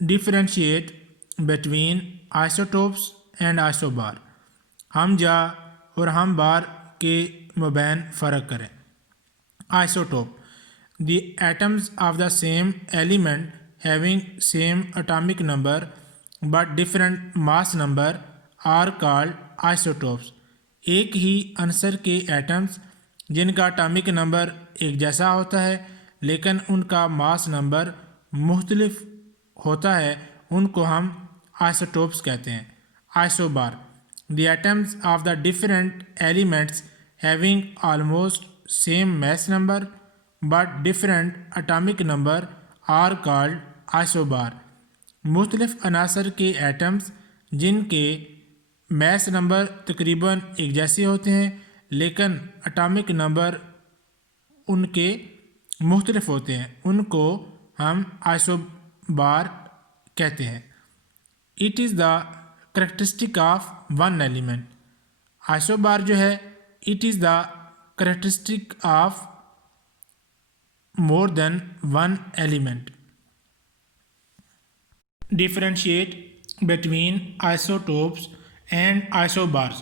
differentiate between isotopes and isobar. ہم جا اور ہم بار کے مابین فرق کریں. Isotope: the atoms of the same element having same atomic number but different mass number are called isotopes. ایک ہی عنصر کے ایٹمز جن کا اٹامک نمبر ایک جیسا ہوتا ہے لیکن ان کا ماس نمبر مختلف ہوتا ہے ان کو ہم آئسوٹوپس کہتے ہیں. آئسوبار: the atoms of the different elements having almost same mass number but different atomic number are called isobar. مختلف عناصر کے ایٹمز جن کے میس نمبر تقریباً ایک جیسے ہوتے ہیں لیکن اٹامک نمبر ان کے مختلف ہوتے ہیں ان کو ہم آئسوبار کہتے ہیں. It is the characteristic of one element. آئسوبار جو ہے it is the characteristic of more than one element. Differentiate between isotopes and isobars.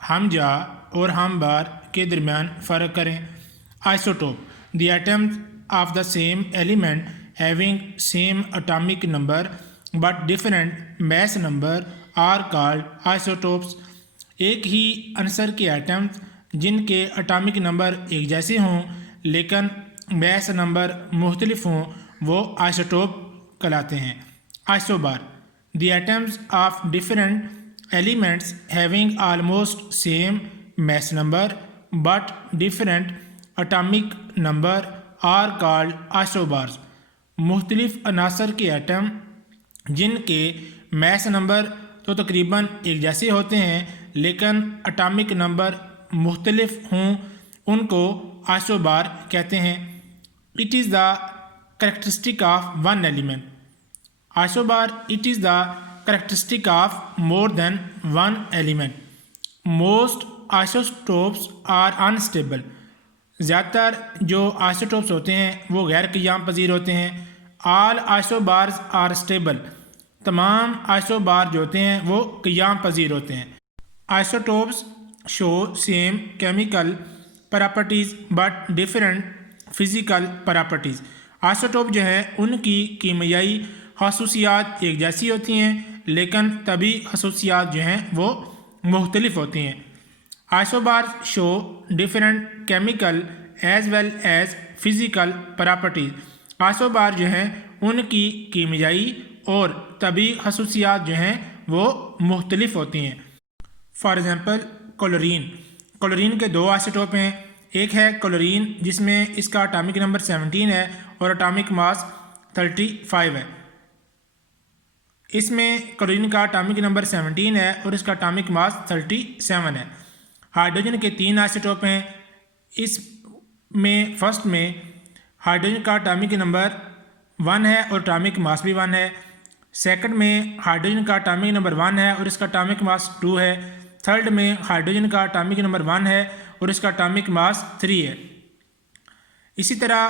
ہم جا اور ہم بار کے درمیان فرق کریں. Isotope: the atoms of the same element having same atomic number but different mass number are called isotopes. ایک ہی عنصر کے ایٹمز جن کے اٹامک نمبر ایک جیسے ہوں لیکن میس نمبر مختلف ہوں وہ آئسوٹوپ کہلاتے ہیں. آئسوبار: the atoms of different elements having almost same mass number but different atomic number are called isobars. مختلف عناصر کے ایٹم جن کے میس نمبر تو تقریباً ایک جیسے ہوتے ہیں لیکن اٹامک نمبر مختلف ہوں ان کو آئسوبار کہتے ہیں. It is the characteristic of one element. آئسوبار: it is the characteristic of more than one element. Most isotopes are unstable. زیادہ تر جو آئسوٹوپس ہوتے ہیں وہ غیر قیام پذیر ہوتے ہیں. All isobars are stable. تمام آئسوبار جو ہوتے ہیں وہ قیام پذیر ہوتے ہیں. Isotopes show same chemical properties but different physical properties. Isotope جو ہے ان کی کیمیائی خصوصیات ایک جیسی ہوتی ہیں لیکن طبی خصوصیات جو ہیں وہ مختلف ہوتی ہیں. Isobars show different chemical as well as physical properties. آئسوبار جو ہیں ان کی کیمیائی اور طبی خصوصیات جو ہیں وہ مختلف ہوتی ہیں. For example chlorine. کلورین کے دو آئسوٹوپ ہیں. ایک ہے کلورین جس میں اس کا اٹامک نمبر 17 ہے اور اٹامک ماس 35 ہے. اس میں کلورین کا اٹامک نمبر 17 ہے اور اس کا اٹامک ماس 37 ہے. ہائیڈروجن کے 3 آئسوٹوپ ہیں. اس میں فرسٹ میں ہائیڈروجن کا اٹامک نمبر 1 ہے اور اٹامک ماس بھی 1 ہے. سیکنڈ میں ہائیڈروجن کا اٹامک نمبر 1 ہے اور اس کا اٹامک ماس 2 ہے. تھرڈ میں ہائیڈروجن کا اٹامک نمبر 1 ہے اور اس کا اٹامک ماس 3 ہے. اسی طرح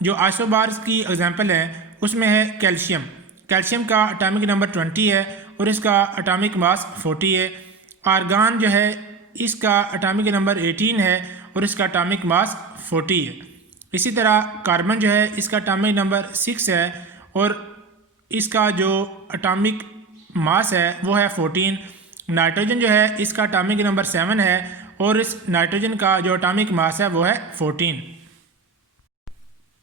جو آئسوبارز کی اگزامپل ہے اس میں ہے کیلشیم. کیلشیم کا اٹامک نمبر 20 ہے اور اس کا اٹامک ماس 40 ہے. آرگان جو ہے اس کا اٹامک نمبر 18 ہے اور اس کا اٹامک ماس 40 ہے. اسی طرح کاربن جو ہے اس کا اٹامک نمبر 6 ہے اور اس کا جو اٹامک ماس ہے وہ ہے 14. نائٹروجن جو ہے اس کا اٹامک نمبر 7 ہے اور اس نائٹروجن کا جو اٹامک ماس ہے وہ ہے 14.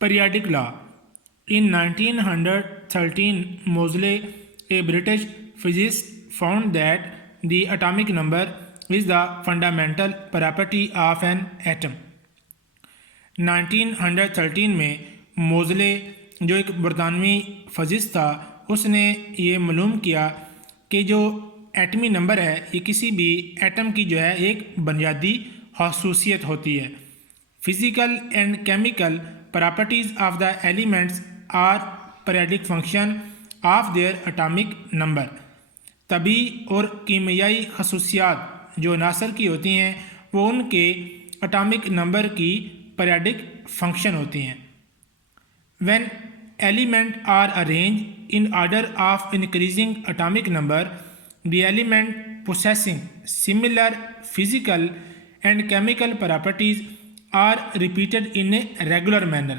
Periodic law. In 1913, Moseley, a British physicist, found that the atomic number is the fundamental property of an atom. 1913 میں موزلے جو ایک برطانوی فزسٹ تھا اس نے یہ معلوم کیا کہ جو ایٹمی نمبر ہے یہ کسی بھی ایٹم کی جو ہے ایک بنیادی خصوصیت ہوتی ہے. Physical and chemical properties of the elements are periodic function of their atomic number. طبی اور کیمیائی خصوصیات جو عناصر کی ہوتی ہیں وہ ان کے اٹامک نمبر کی پیریڈک فنکشن ہوتی ہیں. When element are arranged in order of increasing atomic number, the element possessing similar physical and chemical properties are repeated in a regular manner.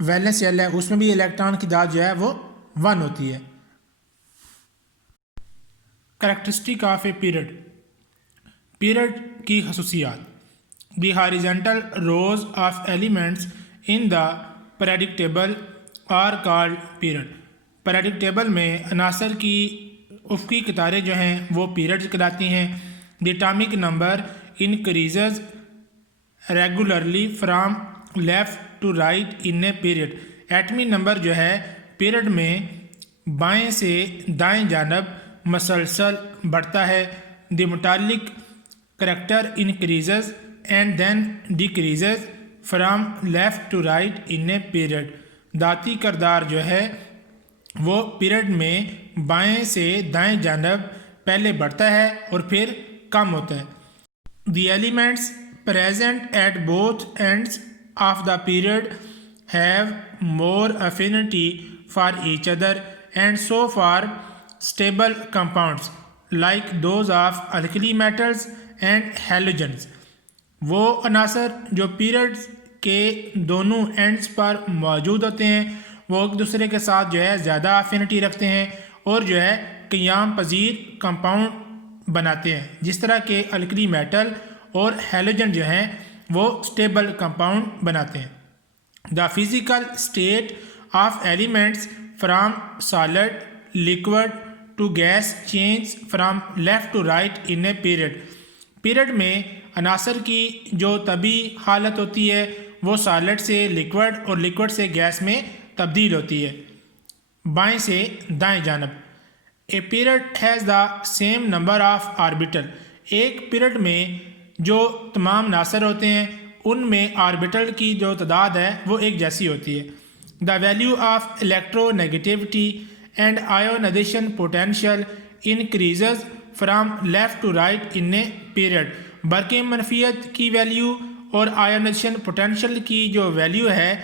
Valence shell ہے اس میں بھی الیکٹران کی تعداد جو ہے وہ 1 ہوتی ہے۔ Characteristic of a period, period کی خصوصیات۔ The horizontal rows of elements in the periodic table are called period. Periodic table میں عناصر کی افقی قطاریں جو ہیں وہ پیریڈز کہلاتی ہیں۔ The atomic number increases regularly from left to right in a period. ایٹمی نمبر جو ہے پیریڈ میں بائیں سے دائیں جانب مسلسل بڑھتا ہے۔ The metallic character increases and then decreases from left to right in a period. دھاتی کردار جو ہے وہ پیریڈ میں بائیں سے دائیں جانب پہلے بڑھتا ہے اور پھر کم ہوتا ہے۔ The elements present at both ends of the period have more affinity for each other and so form stable compounds like those of alkali metals and halogens۔ وہ عناصر جو پیریڈز کے دونوں اینڈز پر موجود ہوتے ہیں وہ ایک دوسرے کے ساتھ جو ہے زیادہ افینٹی رکھتے ہیں اور جو ہے قیام پذیر کمپاؤنڈ بناتے ہیں، جس طرح کہ الکلی میٹل اور ہیلوجن جو ہیں وہ اسٹیبل کمپاؤنڈ بناتے ہیں۔ The physical state of elements from solid liquid to gas change from left to right in a period. Period میں عناصر کی جو طبعی حالت ہوتی ہے وہ سالڈ سے لیکوڈ اور لیکوڈ سے گیس میں تبدیل ہوتی ہے بائیں سے دائیں جانب۔ A period has the same number of orbital. ایک پیریڈ میں جو تمام عناصر ہوتے ہیں ان میں آربیٹل کی جو تعداد ہے وہ ایک جیسی ہوتی ہے۔ The value of electronegativity and ionization potential increases from left to right in a period. برقی منفیت کی ویلیو اور آیونائزیشن پوٹینشیل کی جو ویلیو ہے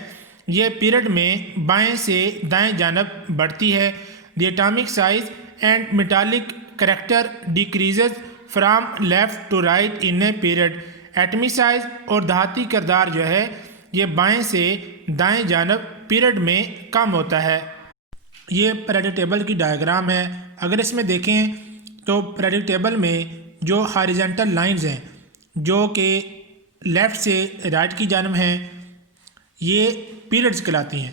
یہ پیریڈ میں بائیں سے دائیں جانب بڑھتی ہے۔ The atomic size and metallic character decreases from left to right in a period. ایٹمی سائز اور دھاتی کردار جو ہے یہ بائیں سے دائیں جانب پیریڈ میں کم ہوتا ہے۔ یہ پیریڈک ٹیبل کی ڈائیگرام ہے۔ اگر اس میں دیکھیں تو پیریڈک ٹیبل میں جو ہاریزنٹل لائنز ہیں جو کہ لیفٹ سے رائٹ کی جانب ہیں یہ پیریڈز کہلاتی ہیں۔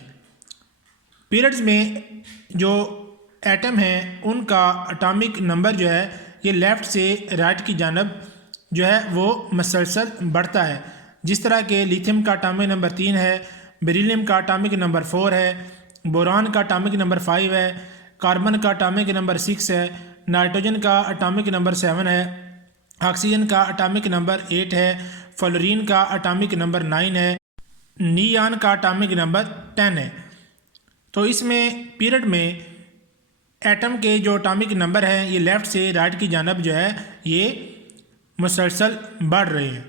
پیریڈز میں جو ایٹم ہیں ان کا اٹامک نمبر جو ہے یہ لیفٹ سے رائٹ کی جانب جو ہے وہ مسلسل بڑھتا ہے، جس طرح کہ لیتھیم کا اٹامک نمبر 3 ہے، بیریلیم کا اٹامک نمبر 4 ہے، بوران کا اٹامک نمبر 5 ہے، کاربن کا اٹامک نمبر 6 ہے، نائٹروجن کا اٹامک نمبر 7 ہے، آکسیجن کا اٹامک نمبر 8 ہے، فلورین کا اٹامک نمبر 9 ہے، نیان کا اٹامک نمبر 10 ہے۔ تو اس میں پیریڈ میں ایٹم کے جو اٹامک نمبر ہیں یہ لیفٹ سے رائٹ کی جانب جو ہے یہ مسلسل بڑھ رہے ہیں۔